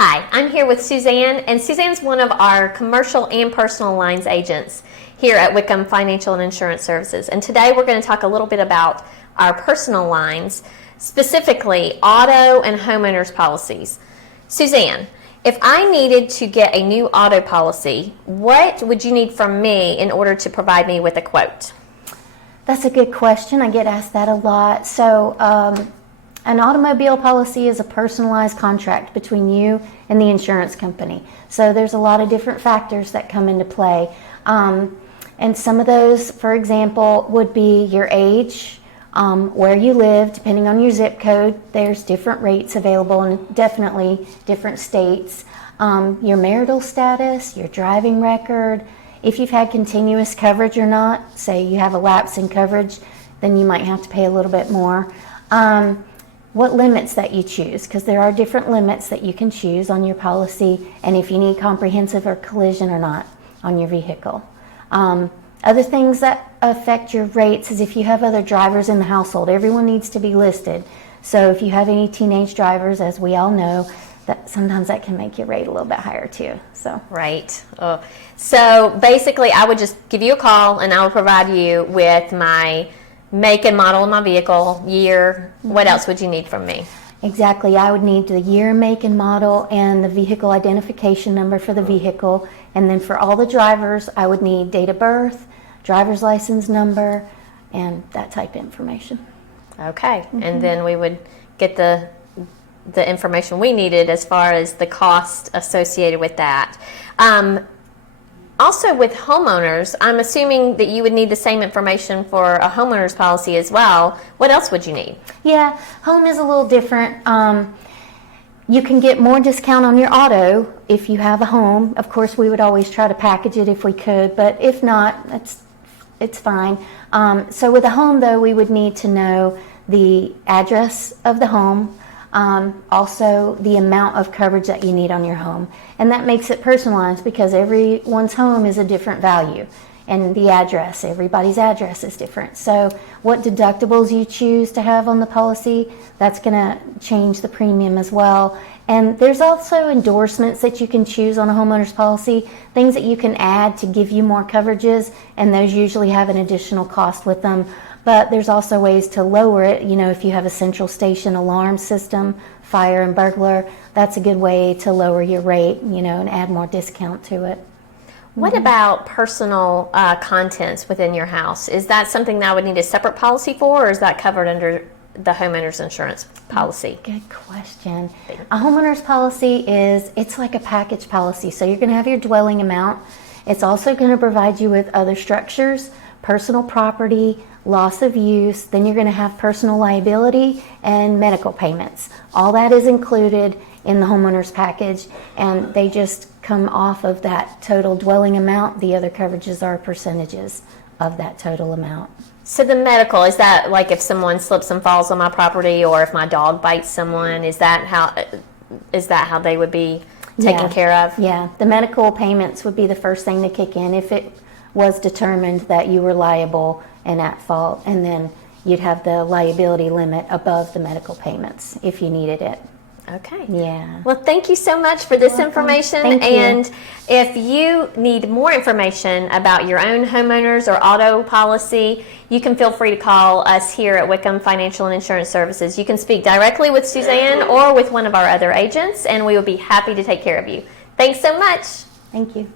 Hi, I'm here with Suzanne, and Suzanne's one of our commercial and personal lines agents here at Wickham Financial and Insurance Services. And today we're going to talk a little bit about our personal lines, specifically auto and homeowners policies. Suzanne, if I needed to get a new auto policy, what would you need from me in order to provide me with a quote? That's a good question. I get asked that a lot. So an automobile policy is a personalized contract between you and the insurance company. So there's a lot of different factors that come into play. And some of those, for example, would be your age, where you live, depending on your zip code. There's different rates available in definitely different states. Your marital status, your driving record, if you've had continuous coverage or not. Say you have a lapse in coverage, then you might have to pay a little bit more. What limits that you choose, because there are different limits that you can choose on your policy, and if you need comprehensive or collision or not on your vehicle. Other things that affect your rates is if you have other drivers in the household. Everyone needs to be listed. So if you have any teenage drivers, as we all know, that sometimes that can make your rate a little bit higher too. So Right. So basically, I would just give you a call, and I will provide you with my make and model of my vehicle, year. What else would you need from me? Exactly. I would need the year, make, and model, and the vehicle identification number for the vehicle. And then for all the drivers, I would need date of birth, driver's license number, and that type of information. Okay. And then we would get the information we needed as far as the cost associated with that. Also with homeowners, I'm assuming that you would need the same information for a homeowner's policy as well. What else would you need? Yeah, home is a little different. You can get more discount on your auto if you have a home. Of course, we would always try to package it if we could, but if not, it's fine. So with a home, though, we would need to know the address of the home, also the amount of coverage that you need on your home. And that makes it personalized because everyone's home is a different value. And the address, everybody's address is different. So what deductibles you choose to have on the policy, that's going to change the premium as well. And there's also endorsements that you can choose on a homeowner's policy, things that you can add to give you more coverages, and those usually have an additional cost with them. But there's also ways to lower it. You know, if you have a central station alarm system, fire and burglar, that's a good way to lower your rate, you know, and add more discount to it. What about personal contents within your house? Is that something that I would need a separate policy for, or is that covered under the homeowner's insurance policy? Good question. A homeowner's policy it's like a package policy. So you're going to have your dwelling amount. It's also going to provide you with other structures, personal property, loss of use. Then you're going to have personal liability and medical payments. All that is included in the homeowner's package, and they just come off of that total dwelling amount. The other coverages are percentages of that total amount. So the medical, is that like if someone slips and falls on my property, or if my dog bites someone, is that how they would be taken care of? Yeah, the medical payments would be the first thing to kick in if it was determined that you were liable and at fault, and then you'd have the liability limit above the medical payments if you needed it. Okay. Yeah. Well, thank you so much for this information. Thank you. And if you need more information about your own homeowners or auto policy, you can feel free to call us here at Wickham Financial and Insurance Services. You can speak directly with Suzanne or with one of our other agents, and we will be happy to take care of you. Thanks so much. Thank you.